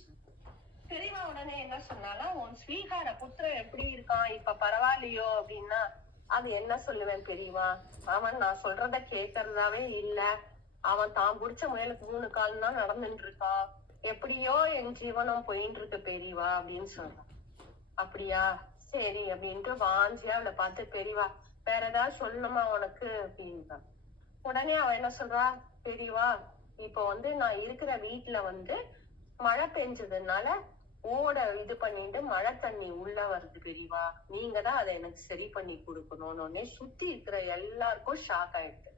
சொல்லி பெரியவா உடனே என்ன சொன்னானா, உன் ஸ்வீகார புத்திரன் எப்படி இருக்கான், இப்ப பரவாயில்லையோ அப்படின்னா, அது என்ன சொல்லுவேன் பெரியவா, அவன் நான் சொல்றத கேட்கறதாவே இல்ல, அவன் தான் புடிச்ச முயலுக்கு 3 கால் தான் நடந்துட்டு இருக்கான், எப்படியோ என் ஜீவனம் போயிட்டு இருக்கு பெரியவா அப்படின்னு சொல்றான். அப்படியா, சரி அப்படின்ட்டு வாஞ்சியா அவளை பார்த்து, பெரியவா வேற ஏதாவது சொல்லணுமா உனக்கு அப்படின்றான். உடனே அவ என்ன சொல்றா, பெரியவா இப்ப நான் இருக்கிற வீட்டுல மழை பெஞ்சதுனால ஓட இது பண்ணிட்டு மழை தண்ணி உள்ள வருது பெரியவா, நீங்க தான் அதை எனக்கு சரி பண்ணி கொடுக்கணும்னு சுத்தி இருக்கிற எல்லாருக்கும் ஷாக் ஆயிடுது.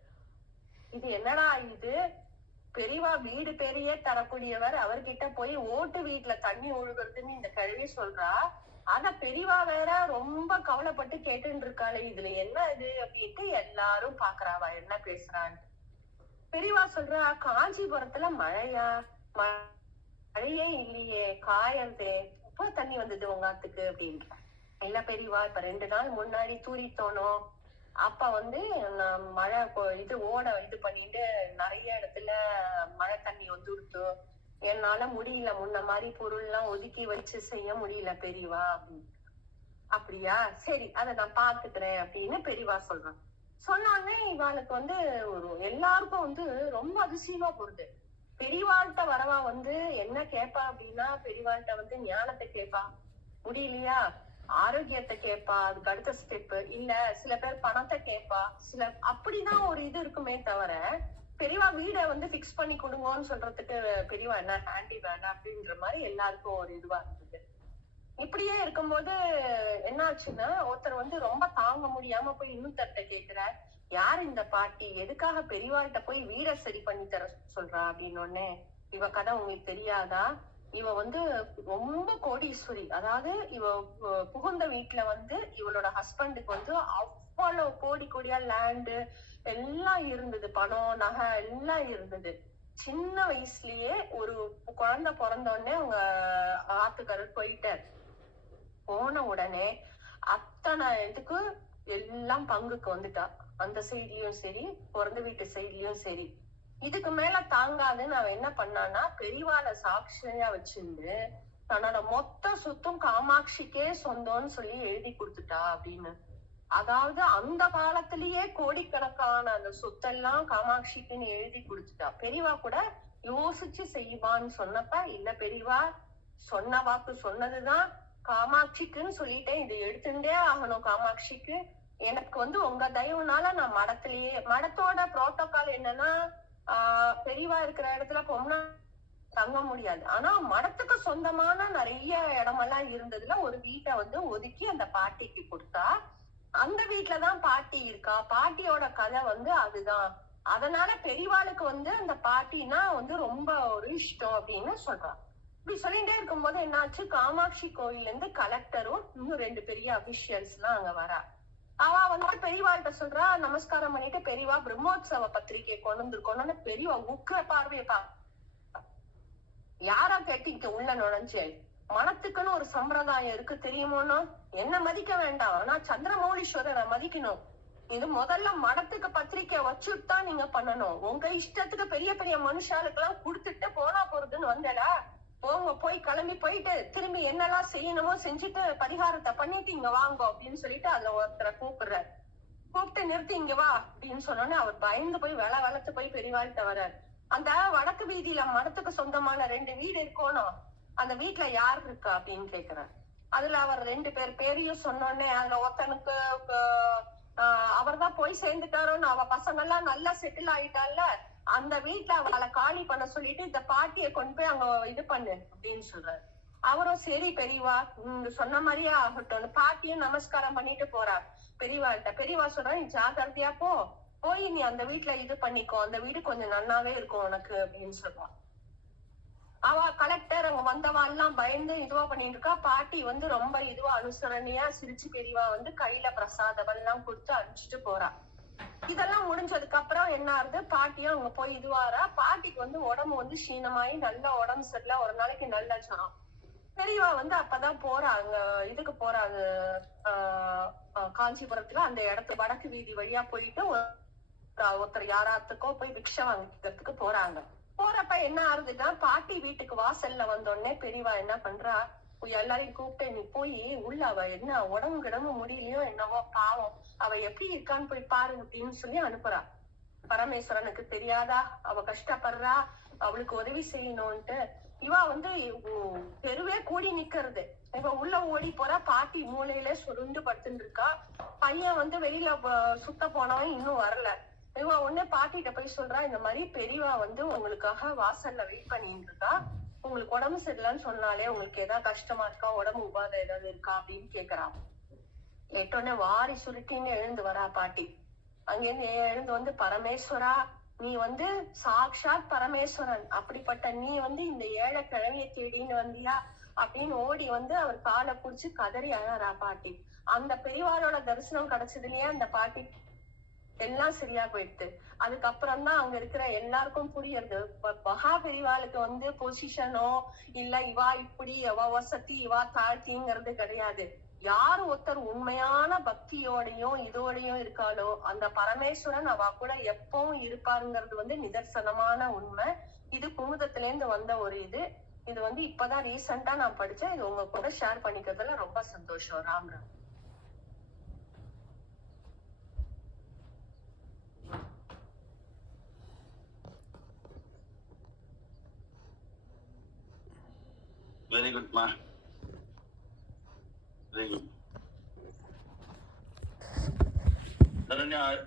இது என்னடா இது, பெரியவா வீடு பெரிய தரக்கூடியவர், அவர்கிட்ட போய் ஓட்டு வீட்டுல தண்ணி ஒழுகுறதுன்னு இந்த கழுவி சொல்றா, ஆனா பெரியவா வேற ரொம்ப கவலைப்பட்டு கேட்டுன்னு இருக்காளே, இதுல என்ன இது அப்படின்ட்டு எல்லாரும் பாக்குறாவா என்ன பேசுறான்னு. பெரியவா சொல்றா, காஞ்சிபுரத்துல மழையா, மழையே இல்லையே, காயறதே, எப்ப தண்ணி வந்தது உங்க ஆத்துக்கு அப்படின்ற. இல்ல பெரியவா, இப்ப 2 நாள் முன்னாடி தூரித்தோணும், அப்ப நான் மழை இது ஓட இது பண்ணிட்டு நிறைய இடத்துல மழை தண்ணி வந்துடுத்து, என்னால முடியல, முன்ன மாதிரி பொருள் எல்லாம் ஒதுக்கி வச்சு செய்ய முடியல பெரியவா அப்படின்னு. அப்படியா, சரி அதை நான் பாத்துக்கிறேன் அப்படின்னு பெரியவா சொல்றான். சொன்னானே இவாளுக்கு ஒரு எல்லாருக்கும் ரொம்ப அதிசயமா போகுது. பெரியவாள்கிட்ட வரவா என்ன கேட்பா அப்படின்னா, பெரியவாள்கிட்ட ஞானத்தை கேட்பா, முடியலையா ஆரோக்கியத்தை கேட்பா, அதுக்கு அடுத்த ஸ்டெப் இல்ல, சில பேர் பணத்தை கேட்பா, சில அப்படிதான் ஒரு இது இருக்குமே தவிர, பெரியவா வீடை பிக்ஸ் பண்ணி கொடுங்கன்னு சொல்றதுக்கு பெரியவா என்ன ஹேண்டி வேண்டாம் அப்படின்ற மாதிரி எல்லாருக்கும் ஒரு இதுவா இருந்தது. இப்படியே இருக்கும்போது என்ன ஆச்சுன்னா, ஒருத்தர் ரொம்ப தாங்க முடியாம போய் இன்னொருத்தர்கிட்ட கேக்குறார், யார் இந்த பாட்டி, எதுக்காக பெரியவாள்கிட்ட போய் வீடை சரி பண்ணி தர சொல்றா அப்படின்னு. இவ கதை உங்களுக்கு தெரியாதா, இவ ரொம்ப கோடீஸ்வரி, அதாவது இவ புகுந்த வீட்டுல இவளோட ஹஸ்பண்டுக்கு அவ்வளவு கோடி கோடியா லேண்டு எல்லாம் இருந்தது, பணம் நகை எல்லாம் இருந்தது. சின்ன வயசுலயே ஒரு குழந்தை பிறந்தோடனே அவங்க ஆத்துக்காரர் போயிட்டார். போன உடனே அத்தனை இதுக்கு எல்லாம் பங்குக்கு வந்துட்டா, அந்த சைட்லயும் சரி பிறந்த வீட்டு சைட்லயும் சரி. இதுக்கு மேல தாங்காதுன்னு அவன் என்ன பண்ணான்னா, பெரியவாளை சாட்சியா வச்சிருந்து தன்னோட மொத்த சொத்தும் காமாட்சிக்கே சொந்தம்னு சொல்லி எழுதி கொடுத்துட்டா அப்படின்னு. அதாவது அந்த காலத்திலேயே கோடிக்கணக்கான அந்த சொத்தெல்லாம் காமாட்சிக்குன்னு எழுதி கொடுத்துட்டா. பெரியவா கூட யோசிச்சு செய்வான்னு சொன்னப்ப, இல்ல பெரியவா சொன்ன வாக்கு சொன்னதுதான், காமாட்சிக்குன்னு சொல்லிட்டேன், இதை எடுத்துட்டே ஆகணும் காமாட்சிக்கு. எனக்கு உங்க தயவுனால நான் மடத்தோட புரோட்டோகால் என்னன்னா, பெரியவா இருக்கிற இடத்துல பொம்னா தங்க முடியாது, ஆனா மடத்துக்கு சொந்தமான நிறைய இடமெல்லாம் இருந்ததுல ஒரு வீட்டை ஒதுக்கி அந்த பாட்டிக்கு கொடுத்தா, அந்த வீட்டுலதான் பாட்டி இருக்கா, பாட்டியோட கதை அதுதான், அதனால பெரியவாளுக்கு அந்த பாட்டினா ரொம்ப ஒரு இஷ்டம் அப்படின்னு சொல்றான். இப்படி சொல்லிட்டே இருக்கும்போது என்னாச்சு, காமாட்சி கோயில்ல இருந்து கலெக்டரும் இன்னும் 2 பெரிய அபிஷியல்ஸ் எல்லாம் அங்க வரா. அவ பெரியவாள்கிட்ட சொல்றா, நமஸ்காரம் பண்ணிட்டு, பெரியவா பிரம்மோத்சவ பத்திரிகை கொண்டு வந்திருக்கோன்னு. பெரியவா உக்கிர பார்வையப்பா, யாரா கேட்டு இங்க உள்ள நுழைஞ்சே, மனத்துக்குன்னு ஒரு சம்பிரதாயம் இருக்கு தெரியுமோன்னு, என்ன மதிக்க வேண்டாம், ஆனா சந்திரமௌலீஸ்வரரை மதிக்கணும். இது முதல்ல மடத்துக்கு பத்திரிக்கை வச்சுட்டு தான் நீங்க பண்ணணும், உங்க இஷ்டத்துக்கு பெரிய பெரிய மனுஷாளுக்கு எல்லாம் கொடுத்துட்டு போனா போறதுன்னு வந்தடா, போங்க, போய் கிளம்பி போயிட்டு திரும்பி என்னெல்லாம் செய்யணுமோ செஞ்சுட்டு பரிகாரத்தை பண்ணிட்டு இங்க வாங்க அப்படின்னு சொல்லிட்டு அதுல ஒருத்தரை கூப்பிடுறாரு. கூப்பிட்டு நிறுத்தி இங்க வா அப்படின்னு சொன்னோன்னே அவர் பயந்து போய் வளர்த்து போய் பெரியவாள்கிட்ட வர்றாரு. அந்த வடக்கு வீதியில மடத்துக்கு சொந்தமான 2 வீடு இருக்கணும், அந்த வீட்டுல யாரு இருக்கா அப்படின்னு கேக்குறாரு. அதுல அவர் 2 பேரையும் சொன்னோடனே அதுல ஒருத்தனுக்கு அவர் தான் போய் சேர்ந்துட்டாரோன்னு, அவ பசங்க எல்லாம் நல்லா செட்டில் ஆயிட்டால, அந்த வீட்டுல அவளை காலி பண்ண சொல்லிட்டு இந்த பாட்டிய கொண்டு போய் அங்க இது பண்ணு அப்படின்னு சொல்றாரு. அவரும் சரி பெரியவா நீங்க சொன்ன மாதிரியே ஆகட்டும், பாட்டியும் நமஸ்காரம் பண்ணிட்டு போறார் பெரியவாள்கிட்ட. பெரியவா சொல்றா, நீ ஜாக்கிரதையா போய் நீ அந்த வீட்டுல இது பண்ணிக்கோ, அந்த வீடு கொஞ்சம் நல்லாவே இருக்கும் உனக்கு அப்படின்னு சொல்றான். அவ கலெக்டர் அங்க வந்தவா எல்லாம் பயந்து இதுவா பண்ணிட்டு இருக்கா. பாட்டி ரொம்ப இதுவா அனுசரணையா சிரிச்சு பெரியவா கையில பிரசாதம் எல்லாம் கொடுத்து அனுப்பிச்சுட்டு போறா. இதெல்லாம் முடிஞ்சதுக்கு அப்புறம் என்ன ஆகுது, பாட்டியும் அங்க போய் இதுவாரா. பாட்டிக்கு உடம்பு சீனமாயி நல்ல உடம்பு சரியில்ல, ஒரு நாளைக்கு நல்ல ஜனம். பெரியவா அப்பதான் போறாங்க, இதுக்கு போறாங்க காஞ்சிபுரத்துல, அந்த இடத்து வடக்கு வீதி வழியா போயிட்டு ஒருத்தர் யாராத்துக்கோ போய் பிக்ஷை வாங்கிக்கிறதுக்கு போறாங்க. போறப்ப என்ன ஆகுதுன்னா, பாட்டி வீட்டுக்கு வாசல்ல வந்தோடனே பெரியவா என்ன பண்றா, எல்லாரையும் கூப்பிட்டு நீ போய் உள்ள அவ என்ன உடம்பு கிடம்பு முடியலையோ என்னவோ பாவம், அவ எப்படி இருக்கான்னு போய் பாரு அப்படின்னு சொல்லி அனுப்புறா. பரமேஸ்வரனுக்கு தெரியாதா அவ கஷ்டப்படுறா, அவளுக்கு உதவி செய்யணும்ட்டு. இவா வந்து தெருவே கூடி நிக்கிறது. இவ உள்ள ஓடி போறா, பாட்டி மூலையில சுருண்டு படுத்துட்டு இருக்கா. பையன் வந்து வெளியில சுத்த போனவன் இன்னும் வரல. இவ உடனே பாட்டிட்ட போய் சொல்றா, இந்த மாதிரி பெரியவா வந்து உங்களுக்காக வாசல்ல வெயிட் பண்ணிட்டு இருக்கா, உங்களுக்கு உடம்பு சரியில்லைன்னு சொன்னாலே உங்களுக்கு ஏதாவது கஷ்டமா இருக்கா, உடம்பு உபாதை ஏதாவது இருக்கா அப்படின்னு கேக்குறா. கேட்டோடனே வாரி சுருட்டின்னு எழுந்து வரா பாட்டி. அங்கிருந்து எழுந்து வந்து, பரமேஸ்வரா நீ வந்து சாக்ஷாத் பரமேஸ்வரன், அப்படிப்பட்ட நீ வந்து இந்த ஏழை கிழவிய தேடின்னு வந்தியா அப்படின்னு ஓடி வந்து அவர் காலை புடிச்சு கதறி அழறா பாட்டி. அந்த பெரியவாரோட தரிசனம் கிடைச்சதுலயே அந்த பாட்டி எல்லாம் சரியா போயிடுது. அதுக்கப்புறம் தான் அங்க இருக்கிற எல்லாருக்கும் புரியுது, மகா பெரிவாளுக்கு வந்து பொசிஷனோ இல்ல இவா இப்படி இவா வசதி இவா தாழ்த்திங்கிறது கிடையாது. யாரு ஒருத்தர் உண்மையான பக்தியோடையும் இதோடையும் இருக்காளோ அந்த பரமேஸ்வரன் அவ கூட எப்பவும் இருப்பாருங்கிறது வந்து நிதர்சனமான உண்மை. இது குமுதத்துல இருந்து வந்த ஒரு இது வந்து இப்பதான் ரீசெண்டா நான் படிச்சேன். இது உங்க கூட ஷேர் பண்ணிக்கிறதுல ரொம்ப சந்தோஷம். Ram Ram. Very good, ma. Very good. Naranya,